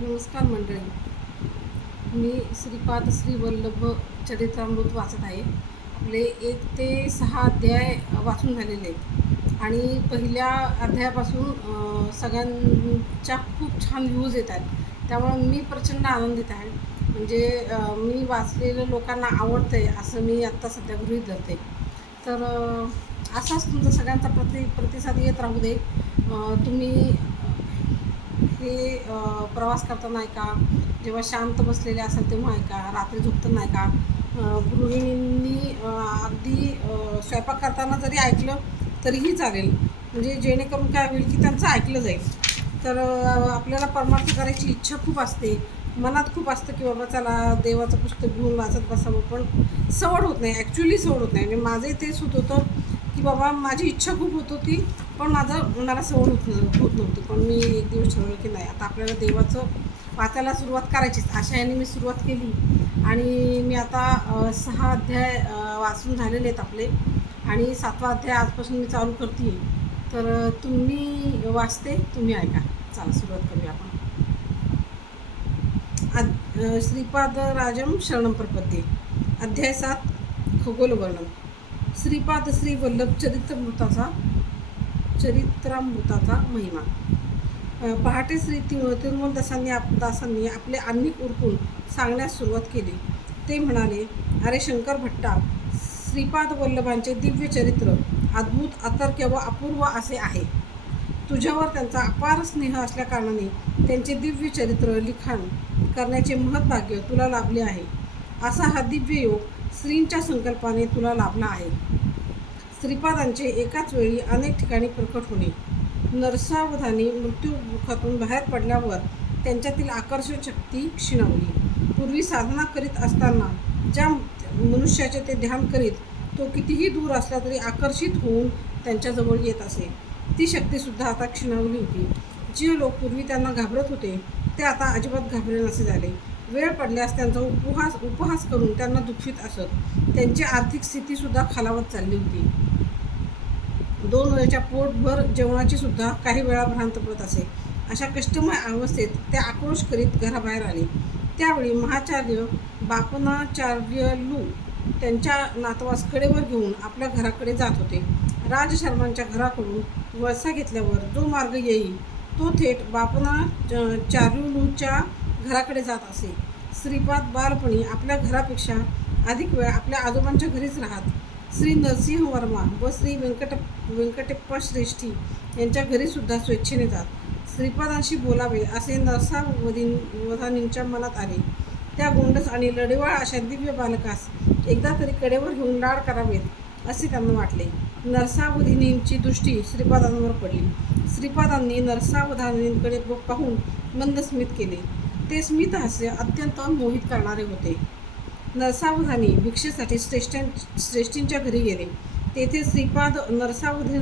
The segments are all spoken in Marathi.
नमस्कार मंडळी. मी श्रीपाद श्री वल्लभ चरित्रामृत वाचत आहे. आपले एक ते सहा अध्याय वाचून झालेले आहेत. आणि पहिल्या अध्यायापासून सगळ्यांच्या खूप छान व्ह्यूज येत आहेत. त्यामुळे मी प्रचंड आनंदित आहे. म्हणजे मी वाचलेलं लोकांना आवडतं आहे असं मी आत्ता सध्या गृहीत धरते. तर असाच तुमचा सगळ्यांचा प्रति प्रतिसाद येत राहू दे. तुम्ही हे प्रवास करताना ऐका जेव्हा शांत बसलेले असाल तेव्हा ऐका रात्री झोपताना ऐका गृहिणींनी अगदी स्वयंपाक करताना जरी ऐकलं तरीही चालेल. म्हणजे जेणेकरून काय होईल की त्यांचं ऐकलं जाईल. तर आपल्याला परमार्थ करायची इच्छा खूप असते. मनात खूप असतं की बाबा चला देवाचं पुस्तक घेऊन वाचत बसावं पण सवड होत नाही. ॲक्च्युली सवड होत नाही. म्हणजे माझंही तेच होत होतं. की बाबा माझी इच्छा खूप होत होती पण माझं मला सवड होत होत नव्हती. पण मी एक दिवस ठरवलं की नाही आता आपल्याला देवाचं वाचायला सुरुवात करायचीच. अशा याने मी सुरुवात केली. आणि मी आता सहा अध्याय वाचून झालेले आहेत आपले. आणि सातवा अध्याय आजपासून मी चालू करते तर तुम्ही वाचते तुम्ही ऐका. चला सुरुवात करूया आपण. आद- श्रीपाद राजम शरणम प्रपद्ये. अध्याय सात खगोल वर्णन श्रीपाद श्री वल्लभ चरित्रमृताचा चरित्रामृताचा महिमा. पहाटे श्री ति तिरुमल दासांनी आप दासांनी आपले अन्निक उरकून सांगण्यास सुरुवात केली. ते म्हणाले अरे शंकर भट्टा श्रीपाद वल्लभांचे दिव्य चरित्र अद्भुत अतर्क्य व अपूर्व असे आहे. तुझ्यावर त्यांचा अपार स्नेह असल्याकारणाने त्यांचे दिव्य चरित्र लिखाण करण्याचे महत्भाग्य तुला लाभले आहे. असा हा दिव्य योग स्त्रींच्या संकल्पाने तुला लाभला आहे. स्त्रीपादांचे एकाच वेळी अनेक ठिकाणी प्रकट होणे. नरसावधानी मृत्यूमुखातून बाहेर पडल्यावर त्यांच्यातील आकर्षक शक्ती क्षीणवली. पूर्वी साधना करीत असताना ज्या मनुष्याचे ते ध्यान करीत तो कितीही दूर असला तरी आकर्षित होऊन त्यांच्याजवळ येत असे. ती शक्तीसुद्धा आता क्षीणवली होती. जे लोक पूर्वी त्यांना घाबरत होते ते आता अजिबात घाबरेनासे झाले. वेळ पडल्यास त्यांचा उपहास उपहास करून त्यांना दुःखित असत. त्यांची आर्थिक स्थितीसुद्धा खालावत चालली होती. दोन वेळच्या पोटभर जेवणाची सुद्धा काही वेळा भ्रांत पडत असे. अशा कष्टमय अवस्थेत ते आक्रोश करीत घराबाहेर आले. त्यावेळी महाचार्य बापनाचार्यलू त्यांच्या नातवास कडेवर घेऊन आपल्या घराकडे जात होते. राज शर्मांच्या घराकडून वळसा घेतल्यावर जो मार्ग येईल तो थेट बापना च- चारुलूच्या घराकडे जात असे. श्रीपाद बालपणी आपल्या घरापेक्षा अधिक वेळ आपल्या आजोबांच्या घरीच राहत. श्री नरसिंह वर्मा व श्री व्यंकट व्यंकटेप्पा श्रेष्ठी यांच्या घरीसुद्धा स्वेच्छेने जात. श्रीपादांशी बोलावे असे नरसावधीं वधानींच्या मनात आले. त्या गोंडस आणि लढेवाळ अशा दिव्य बालकास एकदा तरी कडेवर घेऊन लाड करावेत असे त्यांना वाटले. नरसावधिनींची दृष्टी श्रीपादांवर पडली. श्रीपादांनी नरसावधानींकडे पाहून मंद स्मित केले. ते स्मित हास्य अत्यंत मोहित करणारे होते. नरसावधानी भिक्षेसाठी श्रेष्ठां श्रेष्ठींच्या घरी गेले. तेथे श्रीपाद नरसावधी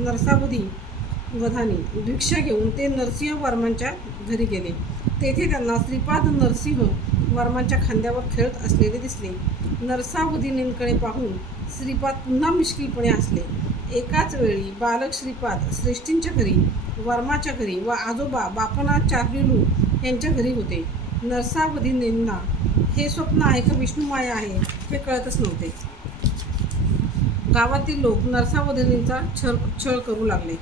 नरसावधी वधानी भिक्षा घेऊन ते नरसिंह वर्मांच्या घरी गेले. तेथे त्यांना श्रीपाद नरसिंह वर्मांच्या खांद्यावर खेळत असलेले दिसले. नरसावधीनींकडे पाहून श्रीपाद पुन्हा मिश्किलपणे हसले. एकाच वेळी बालक श्रीपाद श्रेष्ठींच्या घरी वर्माच्या घरी व आजोबा बापना चार्युलू यांच्या घरी होते. नरसावधीनींना हे स्वप्न आहे का विष्णुमाया आहे हे कळतच नव्हते. गावातील लोक नरसावधीनींचा छळ छळ करू लागले.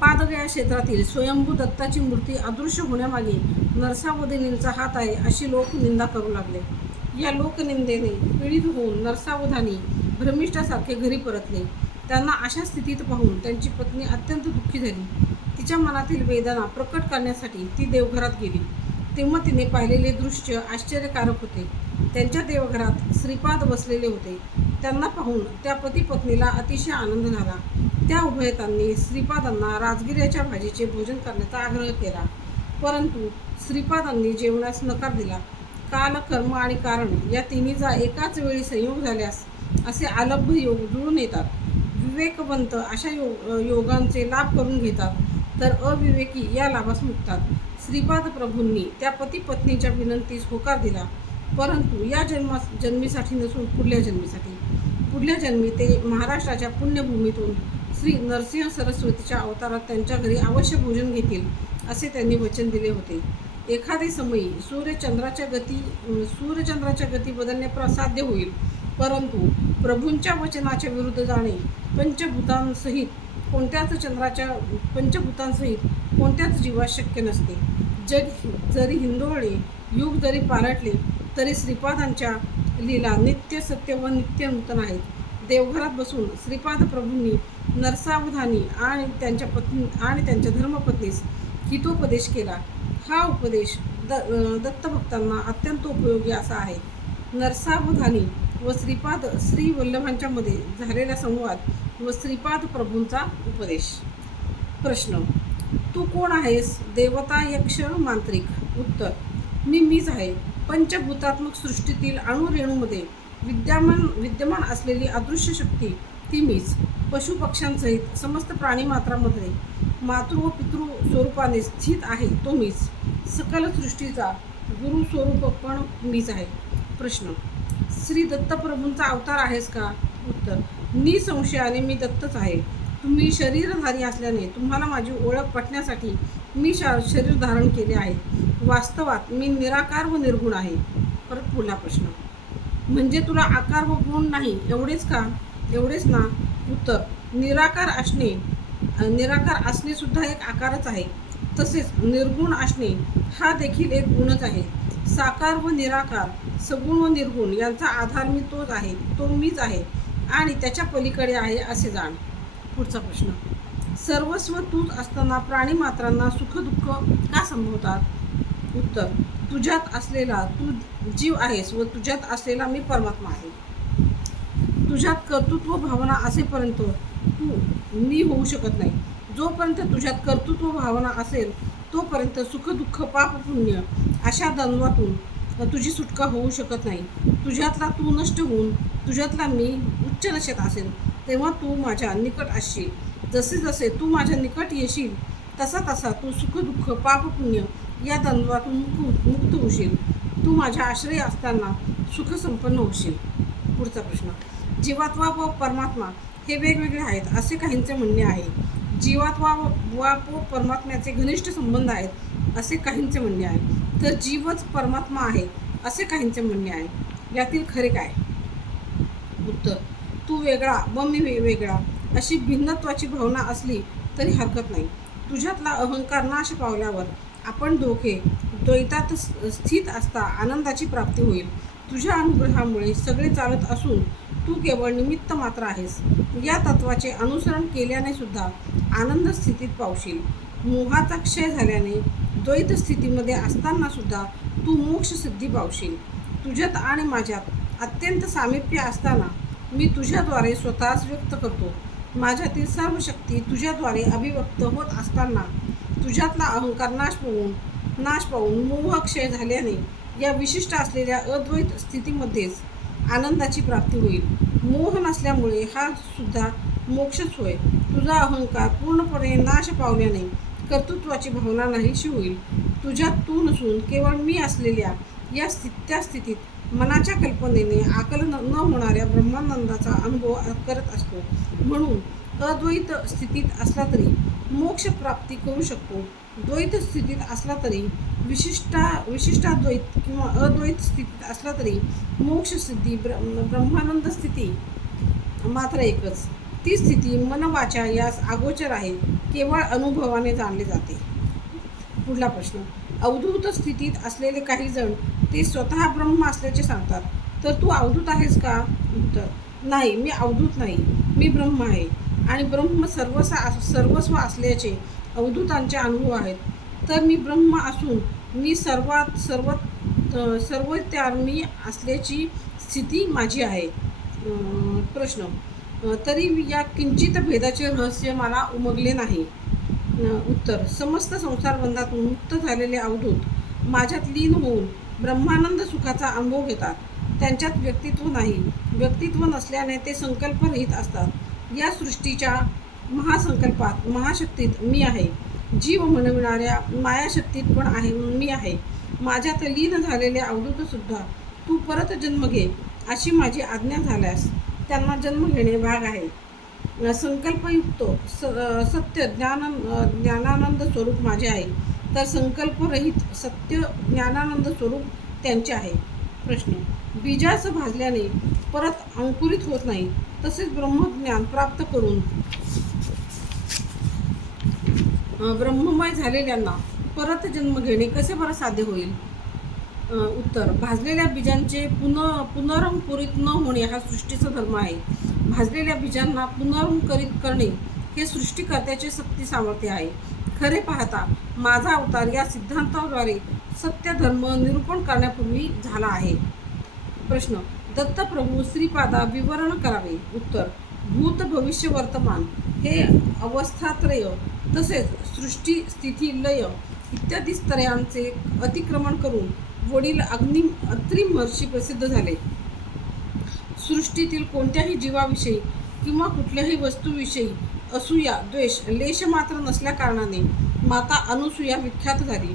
पादगया क्षेत्रातील स्वयंभू दत्ताची मूर्ती अदृश्य होण्यामागे नरसावधानींचा हात आहे अशी लोक निंदा करू लागले. या लोकनिंदेने पीडित होऊन नरसावधानी भ्रमिष्ठासारखे घरी परतले. त्यांना अशा स्थितीत पाहून त्यांची पत्नी अत्यंत दुःखी झाली. तिच्या मनातील वेदना प्रकट करण्यासाठी ती देवघरात गेली. तेव्हा तिने पाहिलेले दृश्य आश्चर्यकारक होते. त्यांच्या देवघरात श्रीपाद बसलेले होते. त्यांना पाहून त्या पती पत्नीला अतिशय आनंद झाला. त्या उभयतांनी श्रीपादांना राजगिऱ्याच्या भाजीचे भोजन करण्याचा आग्रह केला. परंतु श्रीपादांनी जेवणास नकार दिला. काल कर्म आणि कारण या तिन्हीचा एकाच वेळी संयोग झाल्यास असे आलभ्य योग जुळून येतात. विवेकवंत अशा योग योगांचे लाभ करून घेतात तर अविवेकी या लाभास मुक्तात. श्रीपाद प्रभूंनी त्या पती पत्नीच्या विनंतीस होकार दिला परंतु या जन्मा जन्मीसाठी नसून पुढल्या जन्मीसाठी. पुढल्या जन्मी ते महाराष्ट्राच्या पुण्यभूमीतून श्री नरसिंह सरस्वतीच्या अवतारात त्यांच्या घरी अवश्य भोजन घेतील असे त्यांनी वचन दिले होते. एखादे समयी सूर्यचंद्राच्या गती सूर्यचंद्राच्या गती बदलणे प्रसाध्य होईल. परंतु प्रभूंच्या वचनाच्या विरुद्ध जाणे पंचभूतांसहित कोणत्याच चंद्राच्या पंचभूतांसहित कोणत्याच जीवास शक्य नसते. जग जरी हिंदोळे युग जरी पालटले तरी श्रीपादांच्या लीला नित्य सत्य व नित्य नूतन आहेत. देवघरात बसून श्रीपाद प्रभूंनी नरसावधानी आणि त्यांच्या पत्नी आणि त्यांच्या धर्मपत्नीस हितोपदेश केला. हा उपदेश द दत्तभक्तांना अत्यंत उपयोगी असा आहे. नरसावधानी व श्रीपाद श्री वल्लभांच्यामध्ये झालेला संवाद व श्रीपाद प्रभूंचा उपदेश. प्रश्न तू कोण आहेस? देवता यक्ष मांत्रिक? उत्तर मी मीच आहे. पंचभूतात्मक सृष्टीतील अणुरेणूमध्ये विद्यमान विद्यमान असलेली अदृश्य शक्ती ती मीच. पशुपक्ष्यांसहित समस्त प्राणीमात्रामध्ये मातृ व पितृ स्वरूपाने स्थित आहे तो मीच. सकल सृष्टीचा गुरु स्वरूप पण मीच आहे. प्रश्न. श्री दत्तप्रभूंचा अवतार आहेस का? उत्तर. निसंशयाने मी दत्तच आहे. तुम्ही शरीरधारी असल्याने तुम्हाला माझी ओळख पटण्यासाठी मी शा शरीर धारण केले आहे. वास्तवात मी निराकार व निर्गुण आहे. परत पुन्हा प्रश्न. म्हणजे तुला आकार व गुण नाही एवढेच का? एवढेच ना? उत्तर. निराकार असणे निराकार असणे सुद्धा एक आकारच आहे. तसेच निर्गुण असणे हा देखील एक गुणच आहे. साकार व निराकार सगुण व निर्गुण यांचा आधार मी तोच आहे तो मीच आहे आणि त्याच्या पलीकडे आहे असे जाण. पुढचा प्रश्न. सर्वस्व तूच असताना प्राणीमात्रांना सुखदुःख का संभवतात? उत्तर. तुझ्यात असलेला तू जीव आहेस व तुझ्यात असलेला मी परमात्मा आहे. तुझ्यात कर्तृत्व भावना असेपर्यंत तू मी होऊ शकत नाही. जोपर्यंत तुझ्यात कर्तृत्व भावना असेल तोपर्यंत सुखदुःख पाप पुण्य अशा द्वंद्वातून तुझी सुटका होऊ शकत नाही. तुझ्यातला तू नष्ट होऊन तुझ्यातला मी उच्च नशेत असेल तेव्हा तू माझ्या निकट असशील. जसे जसे तू माझ्या निकट येशील तसा तसा तू सुखदुःख पाप पुण्य या द्वंद्वातून मुक्त मुक्त होशील. तू माझ्या आश्रय असताना सुखसंपन्न होशील. पुढचा प्रश्न. जीवात्मा व परमात्मा हे वेगवेगळे आहेत असे काहींचे म्हणणे आहे. जीवात्वा वा व परमात्म्याचे घनिष्ठ संबंध आहेत असे काहींचे म्हणणे आहे. तर जीवच परमात्मा आहे असे काहींचे म्हणणे आहे. यातील खरे काय? उत्तर तू वेगळा व मी वेगळा. अशी भिन्नत्वाची भावना असली तरी हरकत नाही. तुझ्यातला अहंकार नाश पावल्यावर आपण दोघे द्वैतात स्थित असता आनंदाची प्राप्ती होईल. तुझ्या अनुग्रहामुळे सगळे चालत असून तू केवळ निमित्त मात्र आहेस. या तत्वाचे अनुसरण केल्याने सुद्धा आनंद स्थितीत पावशील. मोहाचा क्षय झाल्याने द्वैत स्थितीमध्ये असताना सुद्धा तू मोक्ष सिद्धी पावशील. तुझ्यात आणि माझ्यात अत्यंत सामिप्य असताना मी तुझ्याद्वारे स्वतःच व्यक्त करतो. माझ्यातील सर्व शक्ती तुझ्याद्वारे अभिव्यक्त होत असताना तुझ्यातला अहंकार नाश पाहून नाश पाहून मोह क्षय झाल्याने या विशिष्ट असलेल्या अद्वैत स्थितीमध्येच आनंदाची प्राप्ती होईल. मोह नसल्यामुळे हा सुद्धा मोक्षच होय. तुझा अहंकार पूर्णपणे नाश पावल्याने कर्तृत्वाची भावना नाहीशी होईल. तुझ्यात तू नसून केवळ मी असलेल्या या स्थित त्या स्थितीत मनाच्या कल्पनेने आकलन न होणाऱ्या ब्रह्मानंदाचा अनुभव करत असतो. म्हणून अद्वैत स्थितीत असला तरी मोक्ष प्राप्ती करू शकतो. द्वैत स्थितीत असला तरी विशिष्टा विशिष्टाद्वैत किंवा अद्वैत स्थितीत असला तरी मोक्ष ब्र ब्रह्मानंद स्थिती मात्र एकच. ती स्थिती मनवाच्या यास अगोचर आहे केवळ अनुभवाने जाणले जाते. पुढला प्रश्न. अवधूत स्थितीत असलेले काही जण ते स्वतः ब्रह्म असल्याचे सांगतात. तर तू अवधूत आहेस का? उत्तर. नाही मी अवधूत नाही. मी ब्रह्म आहे. आणि ब्रह्म सर्वसा सर्वस्व असल्याचे अवधूतांचे अनुभव आहेत. तर मी ब्रह्म असून मी सर्वात सर्व सर्वत्यार्मी असल्याची स्थिती माझी आहे. प्रश्न. तरी या किंचित भेदाचे रहस्य मला उमगले नाही. उत्तर. समस्त संसारबंधातून मुक्त झालेले अवधूत माझ्यात लीन होऊन ब्रह्मानंद सुखाचा अनुभव घेतात. त्यांच्यात व्यक्तित्व नाही. व्यक्तित्व नसल्याने ते संकल्परहित असतात. या सृष्टीच्या महासंकल्पात महाशक्तीत मी आहे. जीव म्हणविणाऱ्या मायाशक्तीत पण आहे मी आहे. माझ्यात लीन झालेले अवधूतसुद्धा तू परत जन्म घे अशी माझी आज्ञा झाल्यास त्यांना जन्म घेणे भाग आहे. संकल्पयुक्त स सत्य ज्ञान ज्ञानानंद स्वरूप माझे आहे. तर संकल्परहित सत्य ज्ञानानंद स्वरूप त्यांचे आहे. प्रश्न. बीजास भाजल्याने परत अंकुरित होत नाही. तसेच ब्रह्मज्ञान प्राप्त करून ब्रह्ममय झालेल्यांना परत जन्म घेणे कसे बरं साध्य होईल? उत्तर. भाजलेल्या बीजांचे पुन पुनरंकुरित न होणे हा सृष्टीचा धर्म आहे. भाजलेल्या बीजांना पुनरुंकरित करणे हे सृष्टीकर्त्याचे सक्ती सामर्थ्य आहे. खरे पाहता माझा अवतार या सिद्धांताद्वारे सत्य धर्म निरूपण करण्यापूर्वी झाला आहे. प्रश्न. दत्तप्रभू श्रीपादा विवरण करावे. उत्तर. भूत भविष्य वर्तमान. हे अवस्थात्रय. तसेच सृष्टी स्थिती लय इत्यादी स्तरांचे अतिक्रमण करून वडील अग्नि अत्री महर्षी प्रसिद्ध झाले. सृष्टीतील कोणत्याही जीवाविषयी किंवा कुठल्याही वस्तूविषयी असूया द्वेष लेश मात्र नसल्या कारणाने माता अनुसूया विख्यात झाली.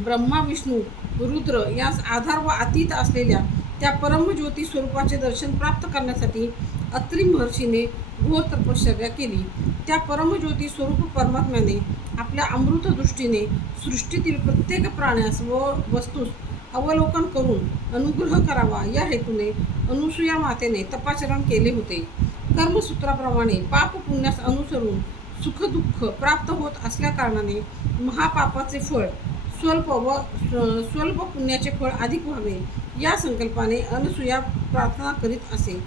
ब्रह्मा विष्णू रुद्र यास आधार व अतीत असलेल्या त्या परमज्योती स्वरूपाचे दर्शन प्राप्त करण्यासाठी अत्री महर्षीने घोर तपश्चर्या केली. त्या परमज्योती स्वरूप परमात्म्याने आपल्या अमृतदृष्टीने सृष्टीतील प्रत्येक प्राण्यास व वस्तूस अवलोकन करून अनुग्रह करावा. या हेतूने अनुसूया मातेने तपाचरण केले होते. कर्मसूत्राप्रमाणे पाप पुण्यास अनुसरून सुखदुःख प्राप्त होत असल्याकारणाने महापापाचे फळ स्वल्प व स्व- स्वल्प पुण्याचे फळ अधिक व्हावे या संकल्पाने अनुसूया प्रार्थना करीत असे.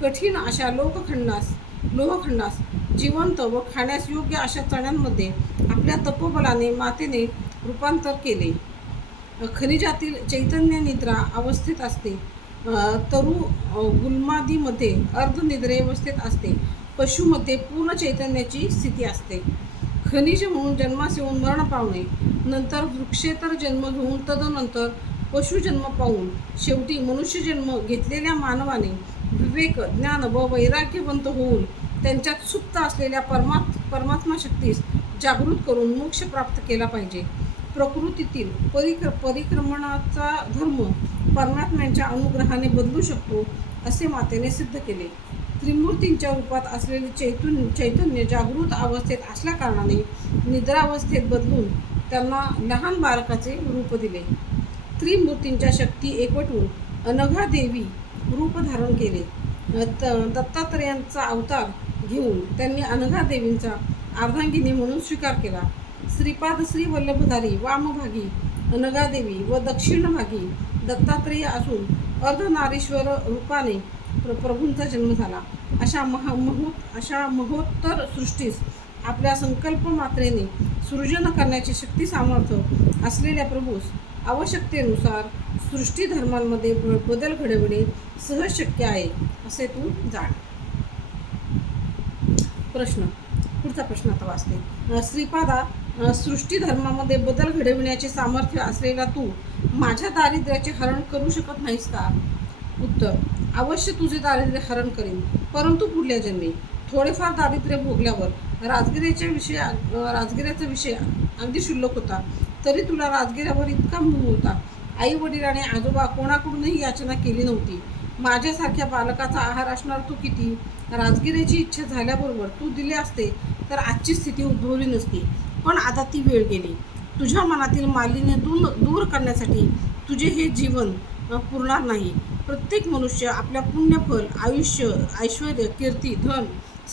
कठीण अशा लोकखंडास लोहखंडास जिवंत व खाण्यास योग्य अशा चण्यांमध्ये आपल्या तपोबलाने मातेने रूपांतर केले. खनिजातील चैतन्य निद्रा अवस्थेत असते. तरु गुलमादीमध्ये अर्धनिद्रे अवस्थेत असते. पशुमध्ये पूर्ण चैतन्याची स्थिती असते. खनिज म्हणून जन्मास येऊन मरण पावणे नंतर वृक्षेतर जन्म घेऊन तदनंतर पशुजन्म पाहून शेवटी मनुष्यजन्म घेतलेल्या मानवाने विवेक ज्ञान व वैराग्यवंत होऊन त्यांच्यात सुप्त असलेल्या परमात् परमात्मा शक्तीस जागृत करून मोक्ष प्राप्त केला पाहिजे. प्रकृतीतील परिक्र परिक्रमणाचा धर्म परमात्म्यांच्या अनुग्रहाने बदलू शकतो असे मातेने सिद्ध केले. त्रिमूर्तींच्या रूपात असलेले चैतन्य चैतन्य जागृत अवस्थेत असल्या कारणाने निद्रावस्थेत बदलून त्यांना लहान बालकाचे रूप दिले. त्रिमूर्तींच्या शक्ती एकवटून अनघा देवी रूप धारण केले. दत्तात्रयांचा अवतार घेऊन त्यांनी अनघा देवींचा अर्धांगिनी म्हणून स्वीकार केला. श्रीपाद श्री वल्लभधारी वामभागी अनघादेवी व दक्षिणभागी दत्तात्रेय असून अर्धनारीश्वर रूपाने प्र प्रभूंचा जन्म झाला. अशा महा महोत अशा महोत्तर सृष्टीस आपल्या संकल्प मात्रेने सृजन करण्याची शक्ती सामर्थ्य असलेल्या प्रभूस आवश्यकतेनुसार सृष्टी धर्मांमध्ये बदल घडविणे सहज शक्य आहे असे तू जाण. प्रश्न पुढचा प्रश्न आता वाचते. श्रीपादा सृष्टी धर्मामध्ये बदल घडविण्याचे सामर्थ्य असलेला तू माझ्या दारिद्र्याचे हरण करू शकत नाहीस का? उत्तर अवश्य तुझे दारिद्र्य हरण करेन परंतु पुढल्या जन्मी. थोडेफार दारिद्र्य भोगल्यावर राजगिऱ्याच्या विषय राजगिऱ्याचा विषय अगदी शुल्लक होता. तरी तुला राजगिऱ्यावर इतका मोह होता. आई वडील आणि आजोबा कोणाकडूनही याचना केली नव्हती. माझ्यासारख्या बालकाचा आहार असणार तू किती? राजगिरीची इच्छा झाल्याबरोबर तू दिले असते तर आजची स्थिती उद्भवली नसती. पण आता ती वेळ गेली. तुझ्या मनातील मालिन्य दूर दूर करण्यासाठी तुझे हे जीवन पुरणार नाही. प्रत्येक मनुष्य आपल्या पुण्यफल आयुष्य ऐश्वर कीर्ती धन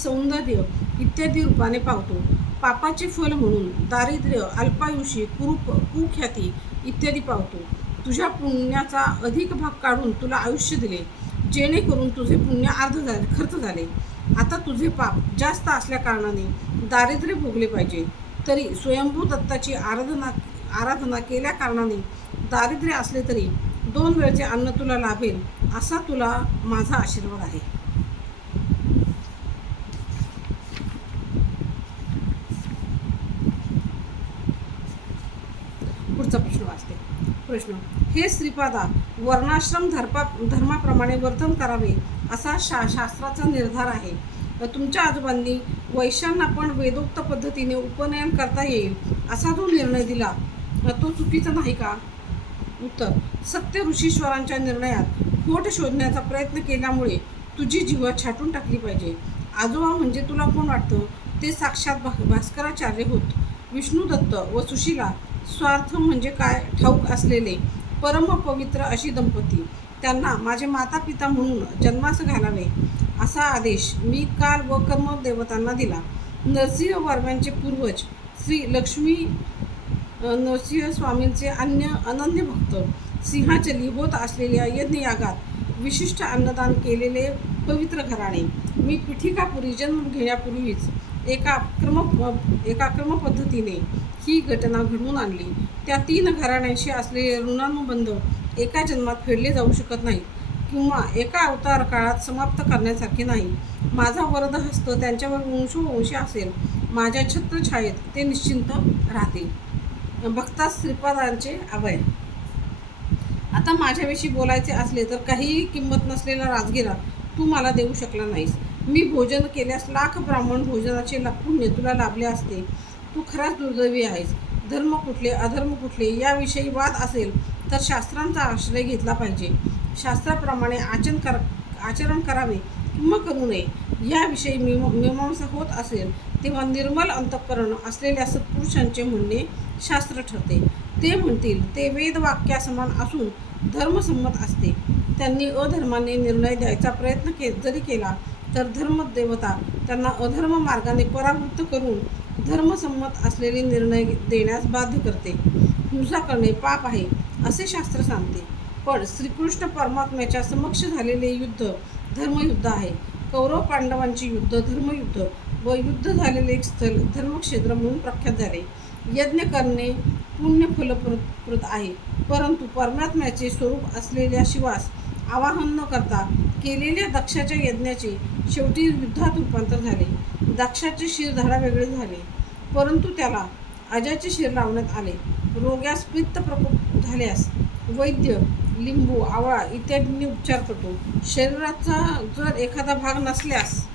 सौंदर्य इत्यादी रूपाने पावतो. पापाचे फल म्हणून दारिद्र्य अल्पायुषी कुरूप कुख्याती इत्यादी पावतो. तुझ्या पुण्याचा अधिक भाग काढून तुला आयुष्य दिले. जेणेकरून तुझे पुण्य अर्ध झाले खर्च झाले. आता तुझे पाप जास्त असल्या कारणाने दारिद्र्य भोगले पाहिजे. तरी स्वयंभू दत्ताची आराधना आराधना केल्या कारणाने दारिद्र्य असले तरी दोन वेळचे अन्न तुला लाभेल असा तुला माझा आशीर्वाद आहे पुढचा प्रश्न वाचते प्रश्न. हे श्रीपादा वर्णाश्रम धर्पा धर्माप्रमाणे वर्तन करावे असा शा शास्त्राचा निर्धार आहे. तुमच्या आजोबांनी वैश्यांना पण वेदोक्त पद्धतीने उपनयन करता येईल असा जो निर्णय दिला तो चुकीचा नाही का? उत्तर. सत्य ऋषीश्वरांच्या निर्णयात खोट शोधण्याचा प्रयत्न केल्यामुळे तुझी जीवा छाटून टाकली पाहिजे. आजोबा म्हणजे तुला कोण वाटतं? ते साक्षात भा भास्कराचार्य होत. विष्णू दत्त व सुशीला स्वार्थ म्हणजे काय? ठाऊक असलेले परमपवित्र अशी दंपती. त्यांना माझे माता पिता म्हणून जन्मास घालावे असा आदेश मी काल व कर्म देवतांना दिला. नरसिंह वर्मांचे पूर्वज श्री लक्ष्मी नरसिंह स्वामींचे अन्य अनन्य भक्त सिंहाचली होत असलेल्या यज्ञयागात विशिष्ट अन्नदान केलेले पवित्र घराणे. मी पिठिकापुरी जन्म घेण्यापूर्वीच एका क्रम एका क्रमपद्धतीने ही घटना घडवून आणली. त्या तीन घराण्यांशी असलेले ऋणानुबंध एका जन्मात फेडले जाऊ शकत नाही किंवा एका अवतार काळात समाप्त करण्यासारखे नाही. माझा वरदहस्त त्यांच्यावर वंशोवंशी असेल माझ्या छत्रछायेत ते निश्चिंत राहतील. भक्ता श्रीपादांचे अभय. आता माझ्याविषयी बोलायचे असले तर काहीही किंमत नसलेला राजगिरा तू मला देऊ शकला नाहीस. मी भोजन केल्यास लाख ब्राह्मण भोजनाचे ला- पुण्य तुला लाभले असते. तू खराच दुर्दैवी आहेस. धर्म कुठले अधर्म कुठले याविषयी वाद असेल तर शास्त्रांचा आश्रय घेतला पाहिजे. शास्त्राप्रमाणे आचरण कर आचरण करावे किंवा करू नये. याविषयी मीम मीमांसा होत असेल तेव्हा निर्मल अंतःकरण असलेल्या सत्पुरुषांचे म्हणणे शास्त्र ठरते. ते म्हणतील ते वेदवाक्यासमान असून धर्मसंमत असते. त्यांनी अधर्माने निर्णय द्यायचा प्रयत्न के जरी केला तर धर्मदेवता त्यांना अधर्म मार्गाने परावृत्त करून धर्मसंमत असलेले निर्णय देण्यास बाध्य करते. हिंसा करणे पाप आहे असे शास्त्र सांगते. पण श्रीकृष्ण परमात्म्याच्या समक्ष झालेले युद्ध धर्मयुद्ध आहे. कौरव पांडवांचे युद्ध धर्मयुद्ध व युद्ध झालेले एक स्थल धर्मक्षेत्र म्हणून प्रख्यात झाले. यज्ञ करणे पुण्य फलप्रद आहे. परंतु परमात्म्याचे स्वरूप असलेल्या शिवास आवाहन न करता केलेल्या दक्षाच्या यज्ञाचे शेवटी युद्धात रूपांतर झाले. दक्षाचे शिर वेगळे झाले. परंतु त्याला अजाचे शिर लावण्यात आले. रोग्यास पित्त प्रकोप झाल्यास वैद्य लिंबू आवळा इत्यादींनी उपचार करतो. शरीराचा जर एखादा भाग नसल्यास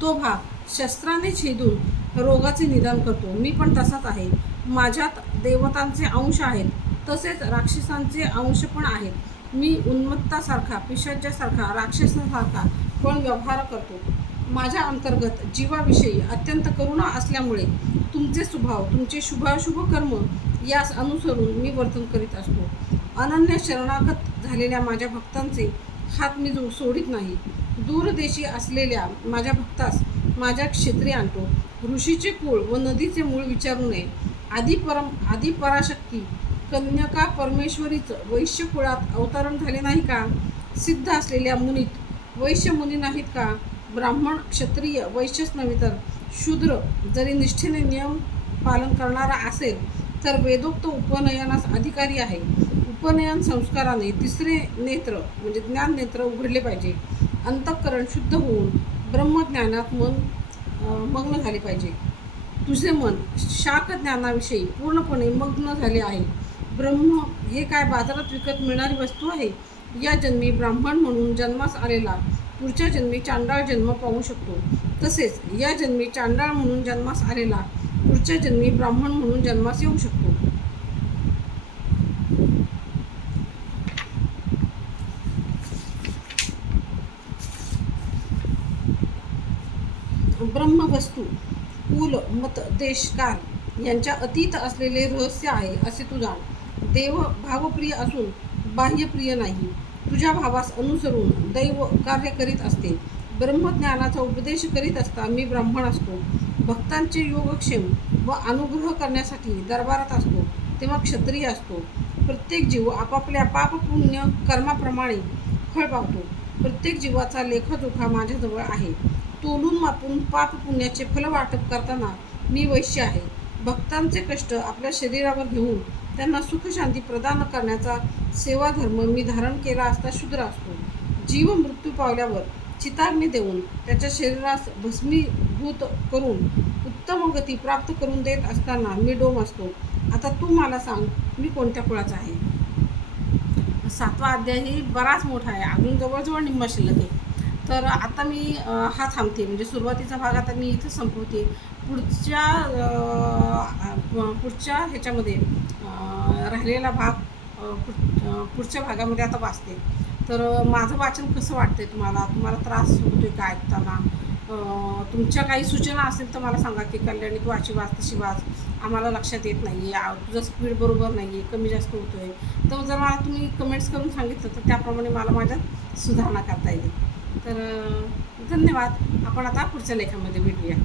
तो भाग शस्त्राने छेदून रोगाचे निदान करतो. मी पण तसाच आहे. माझ्यात देवतांचे अंश आहेत. तसेच राक्षसांचे अंश पण आहेत. मी उन्मत्तासारखा पिशाच्यासारखा राक्षसासारखा पण व्यवहार करतो. माझ्या अंतर्गत जीवाविषयी अत्यंत करुणा असल्यामुळे तुमचे स्वभाव तुमचे शुभाशुभ कर्म यास अनुसरून मी वर्तन करीत असतो. अनन्य शरणागत झालेल्या माझ्या भक्तांचे हात मी जो सोडित नाही दूरदेशी असलेल्या माझ्या भक्तास माझ्या क्षेत्री आणतो. ऋषीचे कुळ व नदीचे मूळ विचारू नये. आदिपरम परम पराशक्ती कन्यका परमेश्वरीचं वैश्य कुळात अवतरण झाले नाही का? सिद्ध असलेल्या मुनीत वैश्य मुनी नाहीत का? ब्राह्मण क्षत्रिय वैश्यच नव्हे तर शूद्र जरी निष्ठेने नियम पालन करणारा असेल तर वेदोक्त उपनयनास अधिकारी आहे. उपनयन संस्काराने तिसरे नेत्र म्हणजे ज्ञान नेत्र उघडले पाहिजे. अंतःकरण शुद्ध होऊन ब्रह्मज्ञानात मन मग्न झाले पाहिजे. तुझे मन शाकज्ञानाविषयी पूर्णपणे मग्न झाले आहे. ब्रह्म हे काय बाजारात विकत मिळणारी वस्तू आहे? या जन्मी ब्राह्मण म्हणून जन्मास आलेला पुढच्या जन्मी चांडाळ जन्म पाहू शकतो. तसेच या जन्मी चांडाळ म्हणून जन्मास आलेला पुढच्या जन्मी ब्राह्मण म्हणून जन्मास येऊ शकतो. ब्रह्मवस्तू कुल मत देश काल यांच्या अतीत असलेले रहस्य आहे असे तू जाण. देव भावप्रिय असून बाह्यप्रिय नाही. तुझ्या भावास अनुसरून दैव कार्य करीत असते. ब्रह्मज्ञानाचा उपदेश करीत असता मी ब्राह्मण असतो. भक्तांचे योगक्षेम व अनुग्रह करण्यासाठी दरबारात असतो तेव्हा क्षत्रिय असतो. प्रत्येक जीव आपापल्या पापपुण्य कर्माप्रमाणे फळ पावतो. प्रत्येक जीवाचा लेखाजोखा माझ्याजवळ आहे. तोलून मापून पाप पुण्याचे फल वाटप करताना मी वैश्य आहे. भक्तांचे कष्ट आपल्या शरीरावर घेऊन त्यांना सुखशांती प्रदान करण्याचा सेवाधर्म मी धारण केला असता शूद्र असतो. जीव मृत्यू पावल्यावर चिताग्नी देऊन त्याच्या शरीरास भस्मीभूत करून उत्तम गती प्राप्त करून देत असताना मी डोम असतो. आता तू मला सांग मी कोणत्या कुळाचा आहे? सातवा अध्याय ही बराच मोठा आहे. अजून जवळजवळ निम्मा शिल्लक आहे. तर आता मी हा थांबते. म्हणजे सुरुवातीचा भाग आता मी इथं संपवते. पुढच्या पुढच्या ह्याच्यामध्ये राहिलेला भाग पुढच्या भागामध्ये आता वाचते. तर माझं वाचन कसं वाटतंय तुम्हाला? तुम्हाला त्रास होतोय का ऐकताना? तुमच्या काही सूचना असेल तर मला सांगा की कल्याणी तू अशी वाच तशी वाच. आम्हाला लक्षात येत नाही आहे तुझं स्पीड बरोबर नाही आहे कमी जास्त होतो आहे तर जर मला तुम्ही कमेंट्स करून सांगितलं तर त्याप्रमाणे मला माझ्यात सुधारणा करता येईल. तर धन्यवाद. आपण आता पुढच्या लेखामध्ये भेटूया.